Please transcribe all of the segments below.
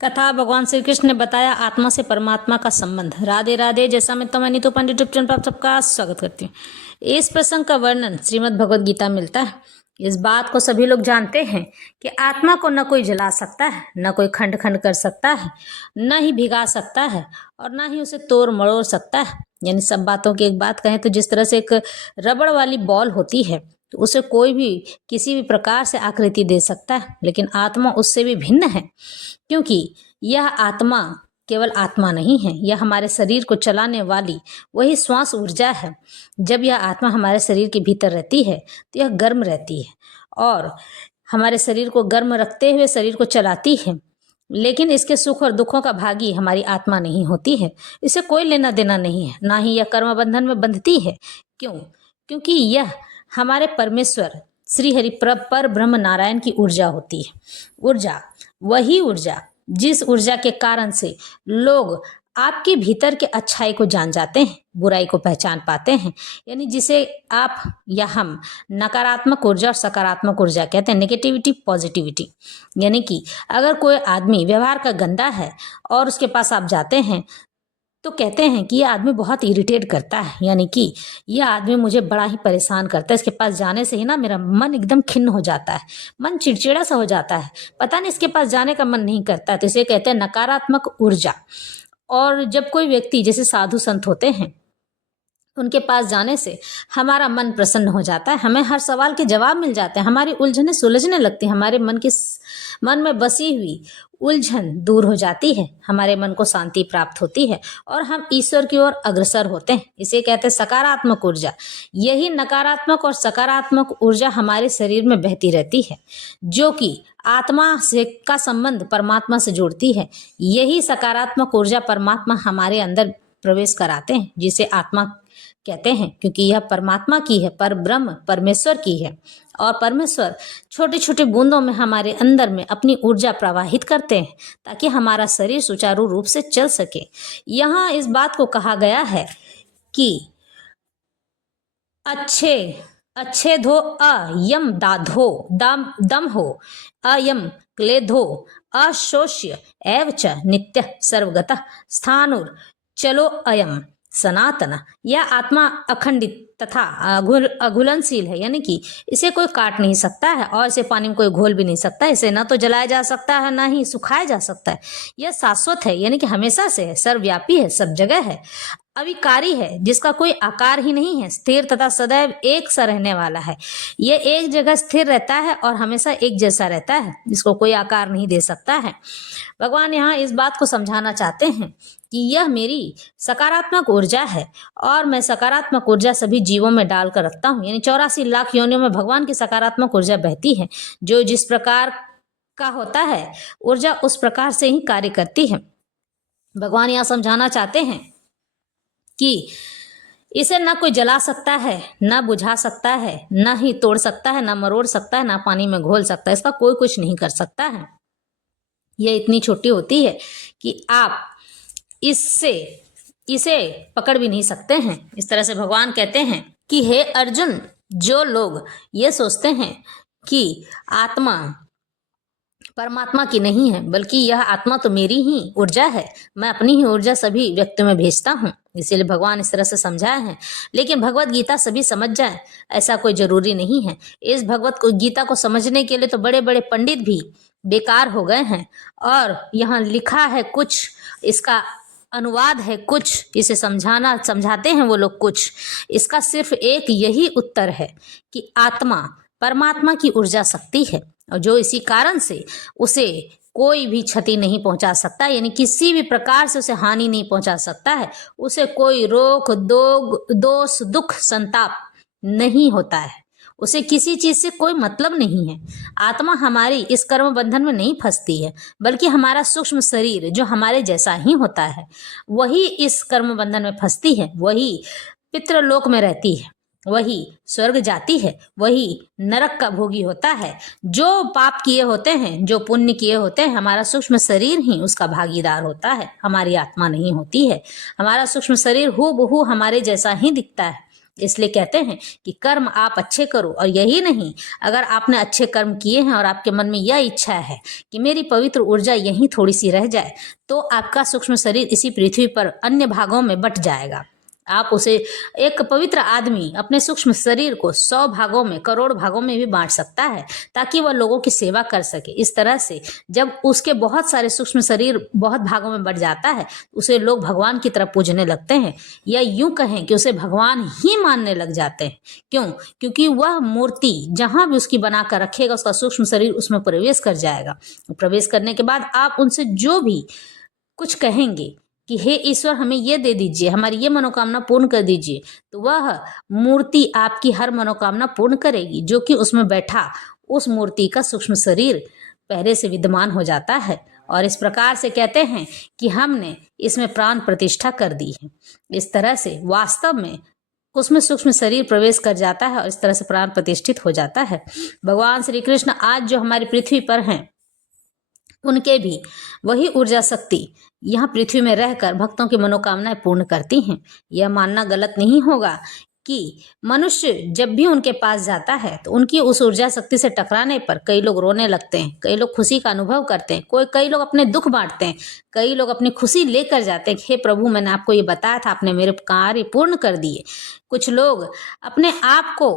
कथा भगवान श्री कृष्ण ने बताया आत्मा से परमात्मा का संबंध। राधे राधे। जैसा मैं तो नीतू पंडित यूट्यूब चैनल पर आप सबका स्वागत करती हूँ। इस प्रसंग का वर्णन श्रीमद् भगवद गीता में मिलता है। इस बात को सभी लोग जानते हैं कि आत्मा को न कोई जला सकता है, न कोई खंड खंड कर सकता है, न ही भिगा सकता है और न ही उसे तोड़ मरोड़ सकता है। यानी सब बातों की एक बात कहें तो जिस तरह से एक रबड़ वाली बॉल होती है तो उसे कोई भी किसी भी प्रकार से आकृति दे सकता है, लेकिन आत्मा उससे भी भिन्न है, क्योंकि यह आत्मा केवल आत्मा नहीं है, यह हमारे शरीर को चलाने वाली वही श्वास ऊर्जा है। जब यह आत्मा हमारे शरीर के भीतर रहती है तो यह गर्म रहती है और हमारे शरीर को गर्म रखते हुए शरीर को चलाती है, लेकिन इसके सुख और दुखों का भागी हमारी आत्मा नहीं होती है। इसे कोई लेना देना नहीं है, ना ही यह कर्म बंधन में बंधती है। क्यों? क्योंकि यह हमारे परमेश्वर श्री हरि पर ब्रह्म नारायण की ऊर्जा होती है। ऊर्जा, वही ऊर्जा जिस ऊर्जा के कारण से लोग आपके भीतर के अच्छाई को जान जाते हैं, बुराई को पहचान पाते हैं। यानी जिसे आप या हम नकारात्मक ऊर्जा और सकारात्मक ऊर्जा कहते हैं, नेगेटिविटी पॉजिटिविटी। यानी कि अगर कोई आदमी व्यवहार का गंदा है और उसके पास आप जाते हैं तो कहते हैं कि यह आदमी बहुत इरिटेट करता है, यानी कि यह आदमी मुझे बड़ा ही परेशान करता है, इसके पास जाने से ही ना मेरा मन एकदम खिन्न हो जाता है, मन चिड़चिड़ा सा हो जाता है, पता नहीं इसके पास जाने का मन नहीं करता है। तो इसे कहते हैं नकारात्मक ऊर्जा। और जब कोई व्यक्ति जैसे साधु संत होते हैं उनके पास जाने से हमारा मन प्रसन्न हो जाता है, हमें हर सवाल के जवाब मिल जाते हैं, हमारी उलझनें सुलझने लगती हैं, हमारे मन में बसी हुई उलझन दूर हो जाती है, हमारे मन को शांति प्राप्त होती है और हम ईश्वर की ओर अग्रसर होते हैं। इसे कहते हैं सकारात्मक ऊर्जा। यही नकारात्मक और सकारात्मक ऊर्जा हमारे शरीर में बहती रहती है, जो कि आत्मा से का संबंध परमात्मा से जोड़ती है। यही सकारात्मक ऊर्जा परमात्मा हमारे अंदर प्रवेश कराते हैं, जिसे आत्मा कहते हैं, क्योंकि यह परमात्मा की है, पर ब्रह्म परमेश्वर की है। और परमेश्वर छोटे छोटे बूंदों में हमारे अंदर में अपनी ऊर्जा प्रवाहित करते हैं ताकि हमारा शरीर सुचारू रूप से चल सके। यहाँ इस बात को कहा गया है कि अच्छे अच्छे धो अयम दाधो दम हो अयम क्लेधो अशोष्य एव च नित्य सर्वगतः स्थानुर चलो अयम सनातन। यह आत्मा अखंडित तथा अघुलनशील है, यानी कि इसे कोई काट नहीं सकता है और इसे पानी में कोई घोल भी नहीं सकता है। इसे न तो जलाया जा सकता है, ना ही सुखाया जा सकता है। यह शाश्वत है, यानी कि हमेशा से है, सर्वव्यापी है, सब जगह है, अविकारी है, जिसका कोई आकार ही नहीं है, स्थिर तथा सदैव एक सा रहने वाला है। यह एक जगह स्थिर रहता है और हमेशा एक जैसा रहता है, जिसको कोई आकार नहीं दे सकता है। भगवान यहाँ इस बात को समझाना चाहते हैं कि यह मेरी सकारात्मक ऊर्जा है और मैं सकारात्मक ऊर्जा सभी जीवों में डालकर रखता हूँ। यानी 84 लाख योनियों में भगवान की सकारात्मक ऊर्जा बहती है। जो जिस प्रकार का होता है ऊर्जा उस प्रकार से ही कार्य करती है। भगवान यहाँ समझाना चाहते हैं कि इसे ना कोई जला सकता है, ना बुझा सकता है, ना ही तोड़ सकता है, ना मरोड़ सकता है, ना पानी में घोल सकता है। इसका कोई कुछ नहीं कर सकता है। यह इतनी छोटी होती है कि आप इसे पकड़ भी नहीं सकते हैं। इस तरह से भगवान कहते हैं कि हे अर्जुन, जो लोग ये सोचते हैं कि आत्मा परमात्मा की नहीं है, बल्कि यह आत्मा तो मेरी ही ऊर्जा है, मैं अपनी ही ऊर्जा सभी व्यक्तियों में भेजता हूँ, इसीलिए भगवान इस तरह से समझाए हैं। लेकिन भगवत गीता सभी समझ जाए ऐसा कोई जरूरी नहीं है। इस भगवत गीता को समझने के लिए तो बड़े बड़े पंडित भी बेकार हो गए हैं और यहाँ लिखा है कुछ, इसका अनुवाद है कुछ, इसे समझाते हैं वो लोग कुछ। इसका सिर्फ एक यही उत्तर है कि आत्मा परमात्मा की ऊर्जा शक्ति है और जो इसी कारण से उसे कोई भी क्षति नहीं पहुंचा सकता, यानी किसी भी प्रकार से उसे हानि नहीं पहुंचा सकता है। उसे कोई रोक दोष दुख संताप नहीं होता है, उसे किसी चीज से कोई मतलब नहीं है। आत्मा हमारी इस कर्म बंधन में नहीं फंसती है, बल्कि हमारा सूक्ष्म शरीर जो हमारे जैसा ही होता है वही इस कर्म बंधन में फंसती है, वही पितृलोक में रहती है, वही स्वर्ग जाती है, वही नरक का भोगी होता है। जो पाप किए होते हैं, जो पुण्य किए होते हैं, हमारा सूक्ष्म शरीर ही उसका भागीदार होता है, हमारी आत्मा नहीं होती है। हमारा सूक्ष्म शरीर हूबहू हमारे जैसा ही दिखता है, इसलिए कहते हैं कि कर्म आप अच्छे करो, और यही नहीं, अगर आपने अच्छे कर्म किए हैं और आपके मन में यह इच्छा है कि मेरी पवित्र ऊर्जा यहीं थोड़ी सी रह जाए, तो आपका सूक्ष्म शरीर इसी पृथ्वी पर अन्य भागों में बंट जाएगा। आप उसे, एक पवित्र आदमी अपने सूक्ष्म शरीर को 100 भागों में, करोड़ भागों में भी बांट सकता है, ताकि वह लोगों की सेवा कर सके। इस तरह से जब उसके बहुत सारे सूक्ष्म शरीर बहुत भागों में बंट जाता है, उसे लोग भगवान की तरह पूजने लगते हैं, या यूं कहें कि उसे भगवान ही मानने लग जाते हैं। क्यों? क्योंकि वह मूर्ति जहां भी उसकी बना कर रखेगा, उसका सूक्ष्म शरीर उसमें प्रवेश कर जाएगा। प्रवेश करने के बाद आप उनसे जो भी कुछ कहेंगे कि हे ईश्वर, हमें ये दे दीजिए, हमारी ये मनोकामना पूर्ण कर दीजिए, तो वह मूर्ति आपकी हर मनोकामना पूर्ण करेगी, जो कि उसमें बैठा उस मूर्ति का सूक्ष्म शरीर पहले से विद्यमान हो जाता है। और इस प्रकार से कहते हैं कि हमने इसमें प्राण प्रतिष्ठा कर दी है। इस तरह से वास्तव में उसमें सूक्ष्म शरीर प्रवेश कर जाता है और इस तरह से प्राण प्रतिष्ठित हो जाता है। भगवान श्री कृष्ण आज जो हमारी पृथ्वी पर हैं, उनके भी वही ऊर्जा शक्ति यहाँ पृथ्वी में रहकर भक्तों की मनोकामनाएं पूर्ण करती हैं। यह मानना गलत नहीं होगा कि मनुष्य जब भी उनके पास जाता है तो उनकी उस ऊर्जा शक्ति से टकराने पर कई लोग रोने लगते हैं, कई लोग खुशी का अनुभव करते हैं, कई लोग अपने दुख बांटते हैं, कई लोग अपनी खुशी लेकर जाते हैं, हे प्रभु, मैंने आपको ये बताया था, आपने मेरे कार्य पूर्ण कर दिए। कुछ लोग अपने आप को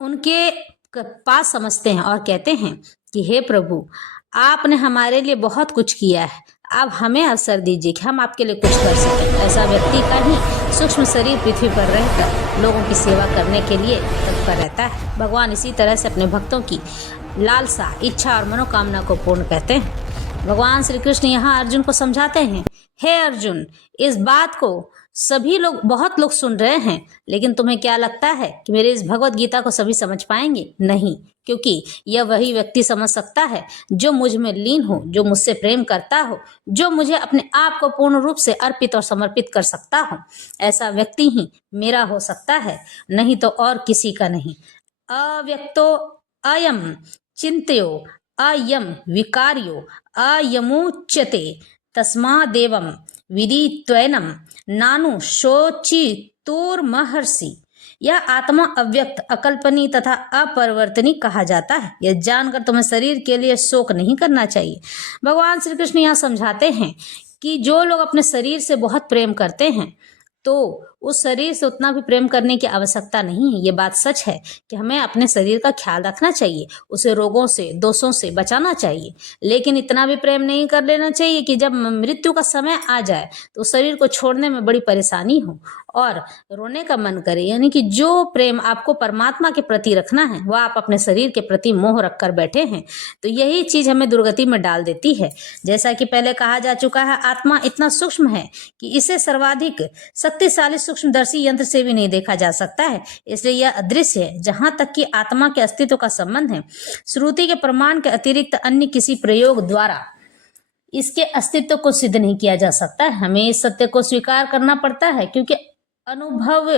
उनके पास समझते हैं और कहते हैं कि हे प्रभु, आपने हमारे लिए बहुत कुछ किया है, आप हमें अवसर दीजिए कि हम आपके लिए कुछ कर सकें। ऐसा व्यक्ति का ही सूक्ष्म शरीर पृथ्वी पर रहकर लोगों की सेवा करने के लिए तत्पर रहता है। भगवान इसी तरह से अपने भक्तों की लालसा, इच्छा और मनोकामना को पूर्ण करते हैं। भगवान श्री कृष्ण यहाँ अर्जुन को समझाते हैं, हे अर्जुन, इस बात को सभी लोग, बहुत लोग सुन रहे हैं, लेकिन तुम्हें क्या लगता है कि मेरे इस भगवत गीता को सभी समझ पाएंगे? नहीं, क्योंकि यह वही व्यक्ति समझ सकता है जो मुझ में लीन हो, जो मुझसे प्रेम करता हो, जो मुझे अपने आप को पूर्ण रूप से अर्पित और समर्पित कर सकता हो। ऐसा व्यक्ति ही मेरा हो सकता है, नहीं तो और किसी का नहीं। अव्यक्तो अयम चिंत्यो अयम विकार्यो अयमुच्यते तस्मादेवं विदित्वैनं नानु शोचितुर्महर्षि। यह आत्मा अव्यक्त, अकल्पनीय तथा अपरिवर्तनीय कहा जाता है। यह जानकर तुम्हें शरीर के लिए शोक नहीं करना चाहिए। भगवान श्री कृष्ण यहाँ समझाते हैं कि जो लोग अपने शरीर से बहुत प्रेम करते हैं, तो उस शरीर से उतना भी प्रेम करने की आवश्यकता नहीं है। ये बात सच है कि हमें अपने शरीर का ख्याल रखना चाहिए, उसे रोगों से, दोषों से बचाना चाहिए, लेकिन इतना भी प्रेम नहीं कर लेना चाहिए कि जब मृत्यु का समय आ जाए तो शरीर को छोड़ने में बड़ी परेशानी हो और रोने का मन करे। यानी कि जो प्रेम आपको परमात्मा के प्रति रखना है, वह आप अपने शरीर के प्रति मोह रखकर बैठे हैं, तो यही चीज हमें दुर्गति में डाल देती है। जैसा कि पहले कहा जा चुका है, आत्मा इतना सूक्ष्म है कि इसे सर्वाधिक शक्तिशाली सूक्ष्मदर्शी यंत्र से भी नहीं देखा जा सकता है, इसलिए यह अदृश्य है। जहां तक कि आत्मा के अस्तित्व का संबंध है, श्रुति के प्रमाण के अतिरिक्त अन्य किसी प्रयोग द्वारा इसके अस्तित्व को सिद्ध नहीं किया जा सकता है। हमें इस सत्य को स्वीकार करना पड़ता है, क्योंकि अनुभव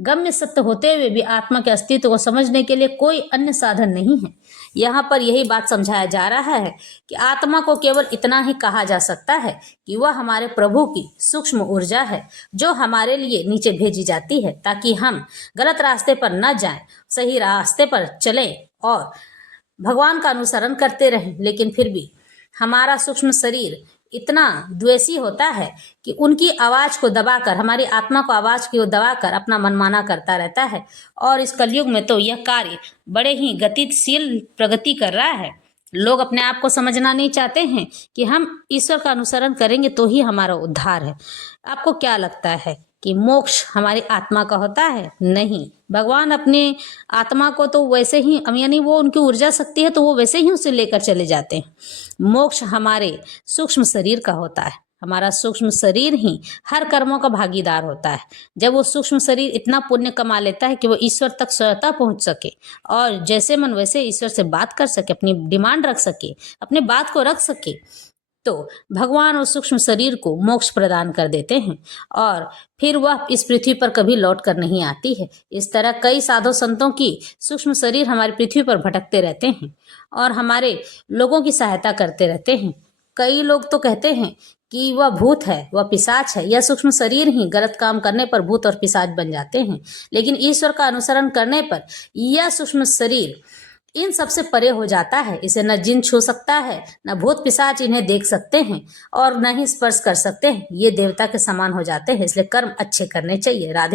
गम्य सत्य होते हुए भी आत्मा के अस्तित्व को समझने के लिए कोई अन्य साधन नहीं है। यहाँ पर यही बात समझाया जा रहा है कि आत्मा को केवल इतना ही कहा जा सकता है कि वह हमारे प्रभु की सूक्ष्म ऊर्जा है, जो हमारे लिए नीचे भेजी जाती है, ताकि हम गलत रास्ते पर न जाएं, सही रास्ते पर चलें और भगवान का अनुसरण करते रहें। लेकिन फिर भी हमारा सूक्ष्म शरीर इतना द्वेषी होता है कि उनकी आवाज को दबाकर, हमारी आत्मा को आवाज को दबाकर अपना मनमाना करता रहता है। और इस कलयुग में तो यह कार्य बड़े ही गतिशील प्रगति कर रहा है। लोग अपने आप को समझना नहीं चाहते हैं कि हम ईश्वर का अनुसरण करेंगे तो ही हमारा उद्धार है। आपको क्या लगता है कि मोक्ष हमारी आत्मा का होता है? नहीं, भगवान अपने आत्मा को तो वैसे ही, यानी वो उनकी ऊर्जा शक्ति है तो वो वैसे ही उसे लेकर चले जाते हैं। मोक्ष हमारे सूक्ष्म शरीर का होता है। हमारा सूक्ष्म शरीर ही हर कर्मों का भागीदार होता है। जब वो सूक्ष्म शरीर इतना पुण्य कमा लेता है कि वो ईश्वर तक स्वतः पहुंच सके और जैसे मन वैसे ईश्वर से बात कर सके, अपनी डिमांड रख सके, अपने बात को रख सके, तो भगवान उस सूक्ष्म शरीर को मोक्ष प्रदान कर देते हैं और फिर वह इस पृथ्वी पर कभी लौट कर नहीं आती है। इस तरह कई साधु संतों की सूक्ष्म शरीर हमारी पृथ्वी पर भटकते रहते हैं और हमारे लोगों की सहायता करते रहते हैं। कई लोग तो कहते हैं कि वह भूत है, वह पिशाच है, यह सूक्ष्म शरीर ही गलत काम करने पर भूत और पिशाच बन जाते हैं। लेकिन ईश्वर का अनुसरण करने पर यह सूक्ष्म शरीर इन सबसे परे हो जाता है। इसे न जिन छू सकता है, न भूत पिशाच इन्हें देख सकते हैं और न ही स्पर्श कर सकते हैं। ये देवता के समान हो जाते हैं। इसलिए कर्म अच्छे करने चाहिए। राधे।